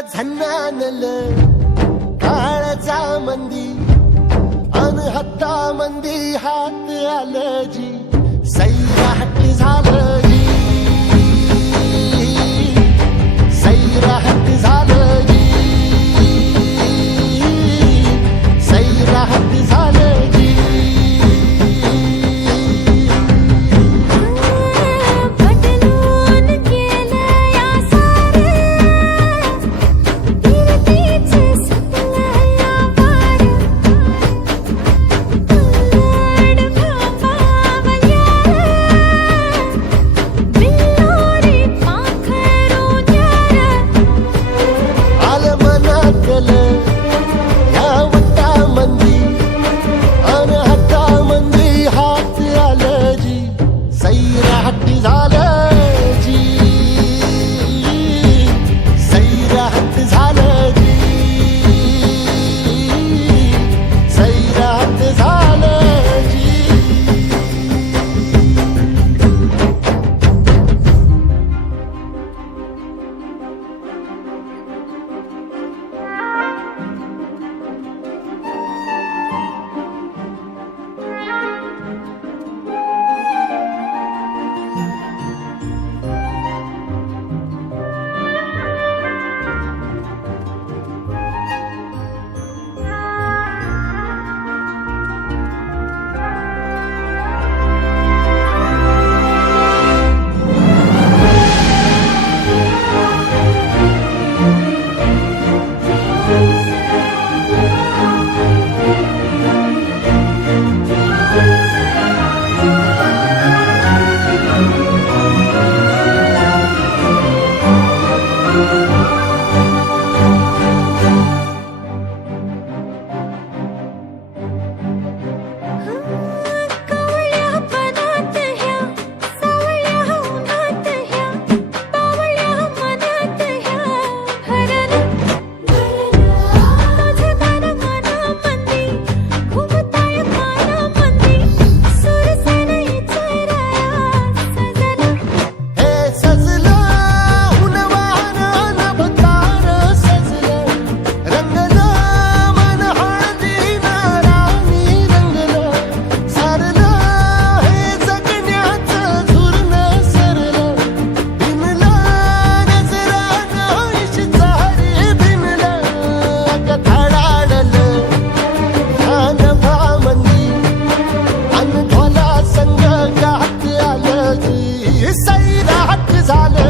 झन्नानल is all